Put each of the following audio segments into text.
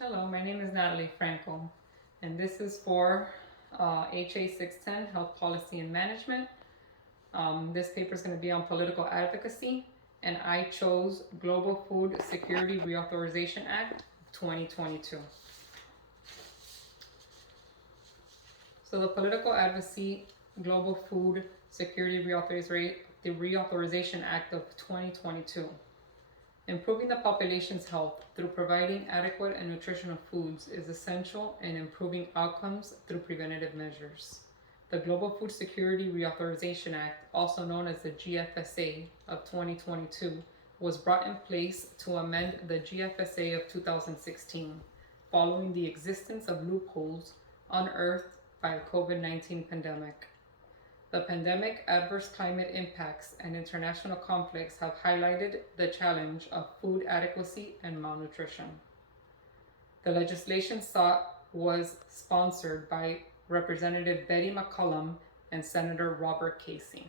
Hello, my name is Natalie Franco, and this is for HA610, Health Policy and Management. This paper is going to be on political advocacy, and I chose Global Food Security Reauthorization Act of 2022. So the Political Advocacy Global Food Security Reauthorization Act of 2022. Improving the population's health through providing adequate and nutritional foods is essential in improving outcomes through preventative measures. The Global Food Security Reauthorization Act, also known as the GFSA of 2022, was brought in place to amend the GFSA of 2016, following the existence of loopholes unearthed by the COVID-19 pandemic. The pandemic, adverse climate impacts, and international conflicts have highlighted the challenge of food adequacy and malnutrition. The legislation sought was sponsored by Representative Betty McCollum and Senator Robert Casey.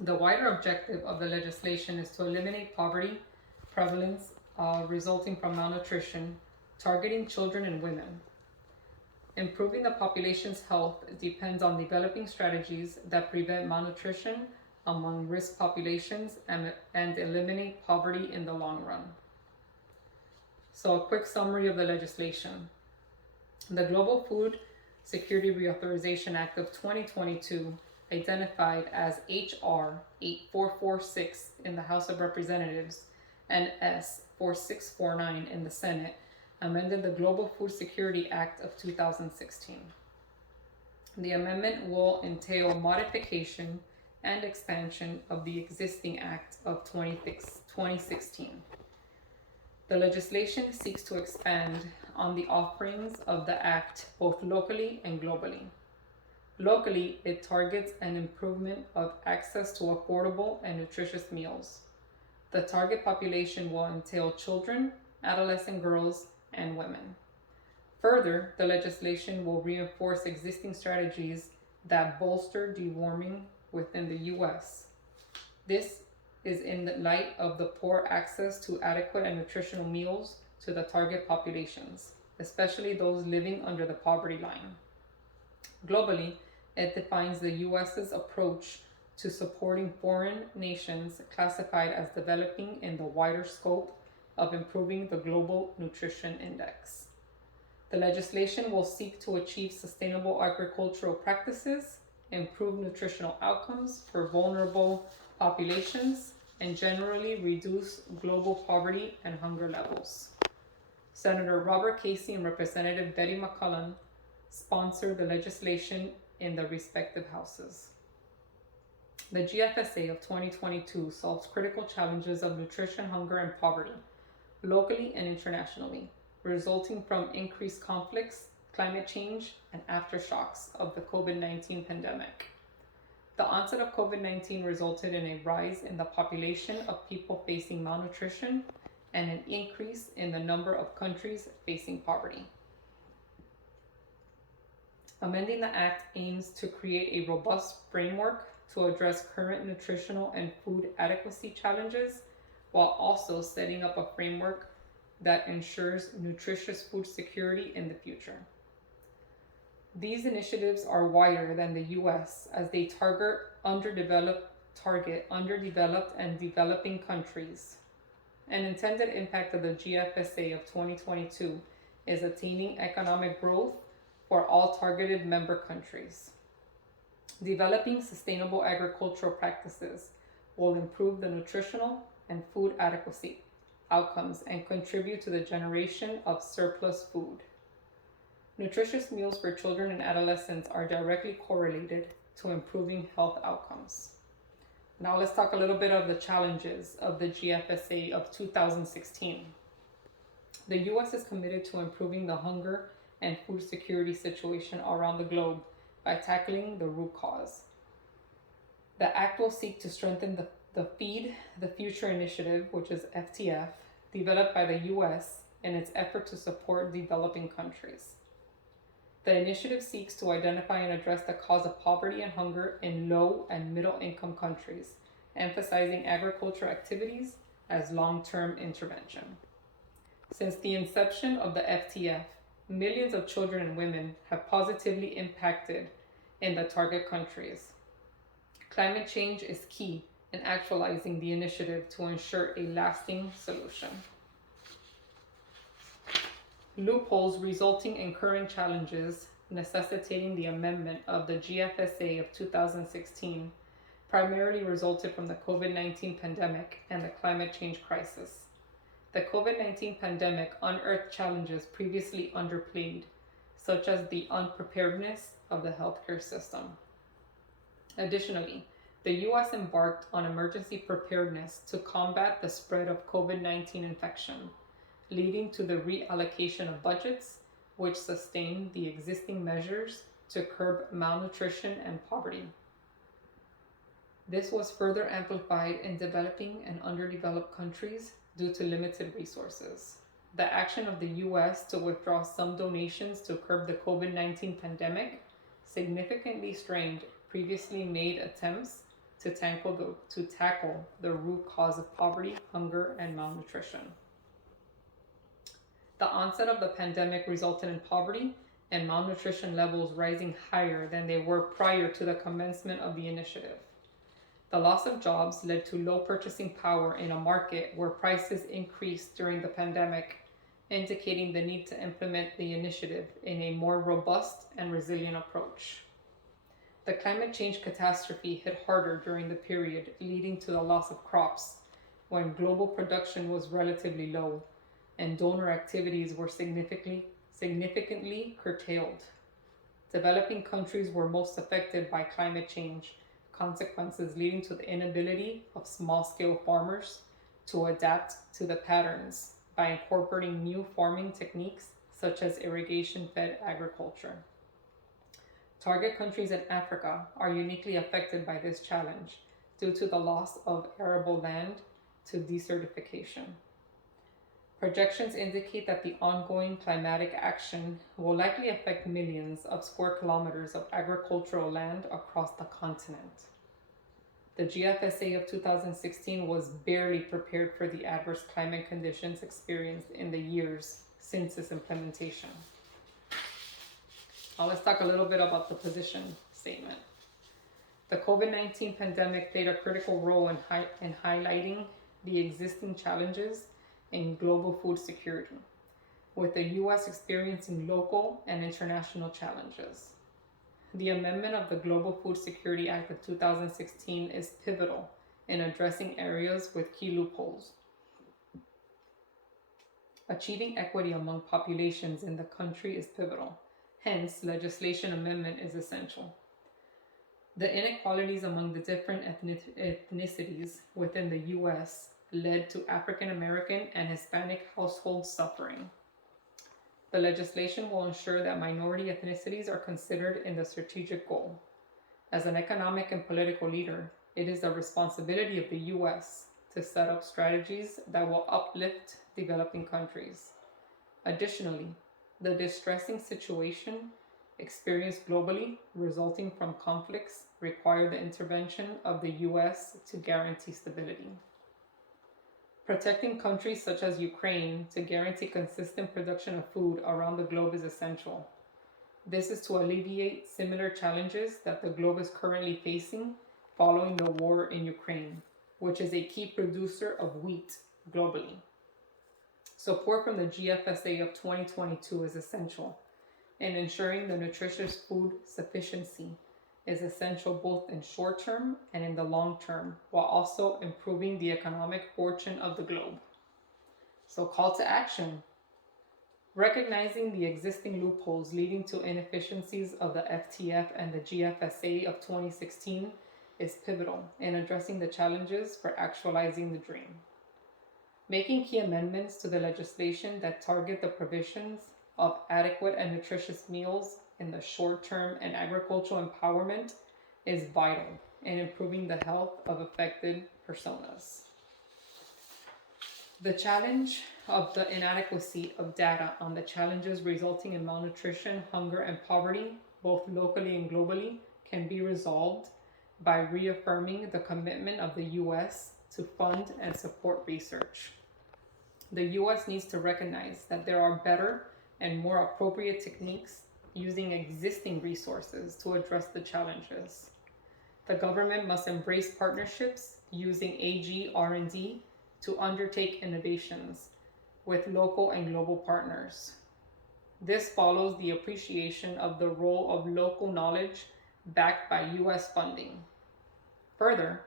The wider objective of the legislation is to eliminate poverty prevalence resulting from malnutrition, targeting children and women. Improving the population's health depends on developing strategies that prevent malnutrition among risk populations and eliminate poverty in the long run. So a quick summary of the legislation. The Global Food Security Reauthorization Act of 2022, identified as HR 8446 in the House of Representatives and S 4649 in the Senate, amended the Global Food Security Act of 2016. The amendment will entail modification and expansion of the existing Act of 2016. The legislation seeks to expand on the offerings of the Act both locally and globally. Locally, it targets an improvement of access to affordable and nutritious meals. The target population will entail children, adolescent girls, and women. Further, the legislation will reinforce existing strategies that bolster deworming within the U.S. This is in the light of the poor access to adequate and nutritional meals to the target populations, especially those living under the poverty line. Globally, it defines the U.S.'s approach to supporting foreign nations classified as developing in the wider scope of improving the Global Nutrition Index. The legislation will seek to achieve sustainable agricultural practices, improve nutritional outcomes for vulnerable populations, and generally reduce global poverty and hunger levels. Senator Robert Casey and Representative Betty McCollum sponsored the legislation in the respective houses. The GFSA of 2022 solves critical challenges of nutrition, hunger, and poverty, locally and internationally, resulting from increased conflicts, climate change, and aftershocks of the COVID-19 pandemic. The onset of COVID-19 resulted in a rise in the population of people facing malnutrition and an increase in the number of countries facing poverty. Amending the Act aims to create a robust framework to address current nutritional and food adequacy challenges, while also setting up a framework that ensures nutritious food security in the future. These initiatives are wider than the U.S. as they target underdeveloped and developing countries. An intended impact of the GFSA of 2022 is attaining economic growth for all targeted member countries. Developing sustainable agricultural practices will improve the nutritional and food adequacy outcomes and contribute to the generation of surplus food. Nutritious meals for children and adolescents are directly correlated to improving health outcomes. Now let's talk a little bit of the challenges of the GFSA of 2016. The U.S. is committed to improving the hunger and food security situation around the globe by tackling the root cause. The Act will seek to strengthen the Feed the Future initiative, which is FTF, developed by the U.S. in its effort to support developing countries. The initiative seeks to identify and address the cause of poverty and hunger in low and middle income countries, emphasizing agricultural activities as long-term intervention. Since the inception of the FTF, millions of children and women have positively impacted in the target countries. Climate change is key in actualizing the initiative to ensure a lasting solution. Loopholes resulting in current challenges necessitating the amendment of the GFSA of 2016 primarily resulted from the COVID-19 pandemic and the climate change crisis. The COVID-19 pandemic unearthed challenges previously underplayed, such as the unpreparedness of the healthcare system. Additionally, the U.S. embarked on emergency preparedness to combat the spread of COVID-19 infection, leading to the reallocation of budgets, which sustained the existing measures to curb malnutrition and poverty. This was further amplified in developing and underdeveloped countries due to limited resources. The action of the U.S. to withdraw some donations to curb the COVID-19 pandemic significantly strained previously made attempts to tackle the root cause of poverty, hunger, and malnutrition. The onset of the pandemic resulted in poverty and malnutrition levels rising higher than they were prior to the commencement of the initiative. The loss of jobs led to low purchasing power in a market where prices increased during the pandemic, indicating the need to implement the initiative in a more robust and resilient approach. The climate change catastrophe hit harder during the period, leading to the loss of crops when global production was relatively low and donor activities were significantly curtailed. Developing countries were most affected by climate change consequences, leading to the inability of small-scale farmers to adapt to the patterns by incorporating new farming techniques such as irrigation-fed agriculture. Target countries in Africa are uniquely affected by this challenge due to the loss of arable land to desertification. Projections indicate that the ongoing climatic action will likely affect millions of square kilometers of agricultural land across the continent. The GFSA of 2016 was barely prepared for the adverse climate conditions experienced in the years since its implementation. Now let's talk a little bit about the position statement. The COVID-19 pandemic played a critical role in highlighting the existing challenges in global food security, with the U.S. experiencing local and international challenges. The amendment of the Global Food Security Act of 2016 is pivotal in addressing areas with key loopholes. Achieving equity among populations in the country is pivotal. Hence, legislation amendment is essential. The inequalities among the different ethnicities within the U.S. led to African American and Hispanic households suffering. The legislation will ensure that minority ethnicities are considered in the strategic goal. As an economic and political leader, it is the responsibility of the U.S. to set up strategies that will uplift developing countries. Additionally, the distressing situation experienced globally resulting from conflicts require the intervention of the U.S. to guarantee stability. Protecting countries such as Ukraine to guarantee consistent production of food around the globe is essential. This is to alleviate similar challenges that the globe is currently facing following the war in Ukraine, which is a key producer of wheat globally. Support from the GFSA of 2022 is essential, and ensuring the nutritious food sufficiency is essential both in short term and in the long term, while also improving the economic fortune of the globe. So, call to action. Recognizing the existing loopholes leading to inefficiencies of the FTF and the GFSA of 2016 is pivotal in addressing the challenges for actualizing the dream. Making key amendments to the legislation that target the provisions of adequate and nutritious meals in the short term and agricultural empowerment is vital in improving the health of affected personas. The challenge of the inadequacy of data on the challenges resulting in malnutrition, hunger, and poverty, both locally and globally, can be resolved by reaffirming the commitment of the U.S. to fund and support research. The US needs to recognize that there are better and more appropriate techniques using existing resources to address the challenges. The government must embrace partnerships using AG R&D to undertake innovations with local and global partners. This follows the appreciation of the role of local knowledge backed by US funding. Further,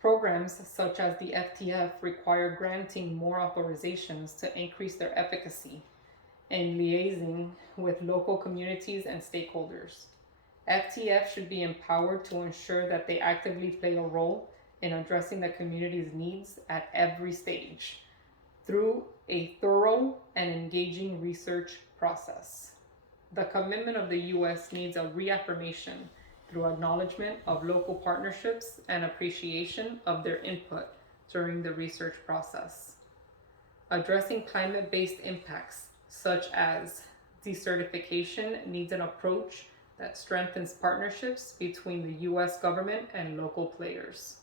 programs such as the FTF require granting more authorizations to increase their efficacy and liaising with local communities and stakeholders. FTF should be empowered to ensure that they actively play a role in addressing the community's needs at every stage through a thorough and engaging research process. The commitment of the US needs a reaffirmation through acknowledgement of local partnerships and appreciation of their input during the research process. Addressing climate-based impacts, such as desertification, needs an approach that strengthens partnerships between the US government and local players.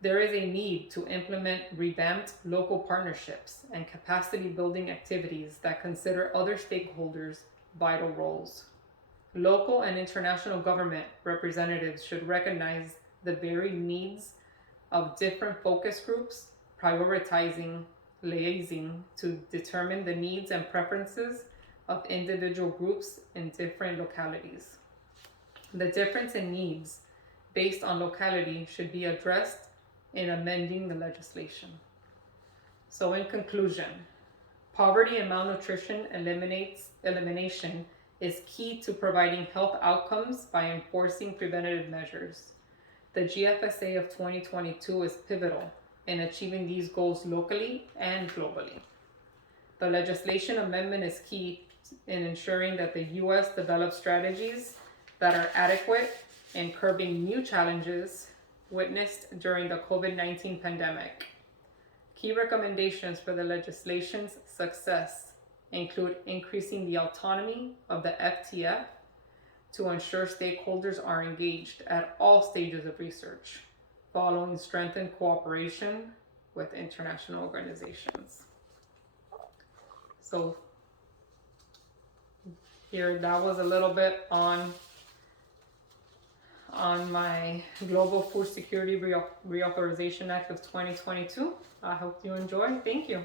There is a need to implement revamped local partnerships and capacity building activities that consider other stakeholders' vital roles. Local and international government representatives should recognize the varied needs of different focus groups, prioritizing liaising to determine the needs and preferences of individual groups in different localities. The difference in needs based on locality should be addressed in amending the legislation. So in conclusion, poverty and malnutrition elimination is key to providing health outcomes by enforcing preventative measures. The GFSA of 2022 is pivotal in achieving these goals locally and globally. The legislation amendment is key in ensuring that the US develops strategies that are adequate in curbing new challenges witnessed during the COVID-19 pandemic. Key recommendations for the legislation's success include increasing the autonomy of the FTF to ensure stakeholders are engaged at all stages of research, following strengthened cooperation with international organizations. So here, that was a little bit on my Global Food Security Reauthorization Act of 2022. I hope you enjoy. Thank you.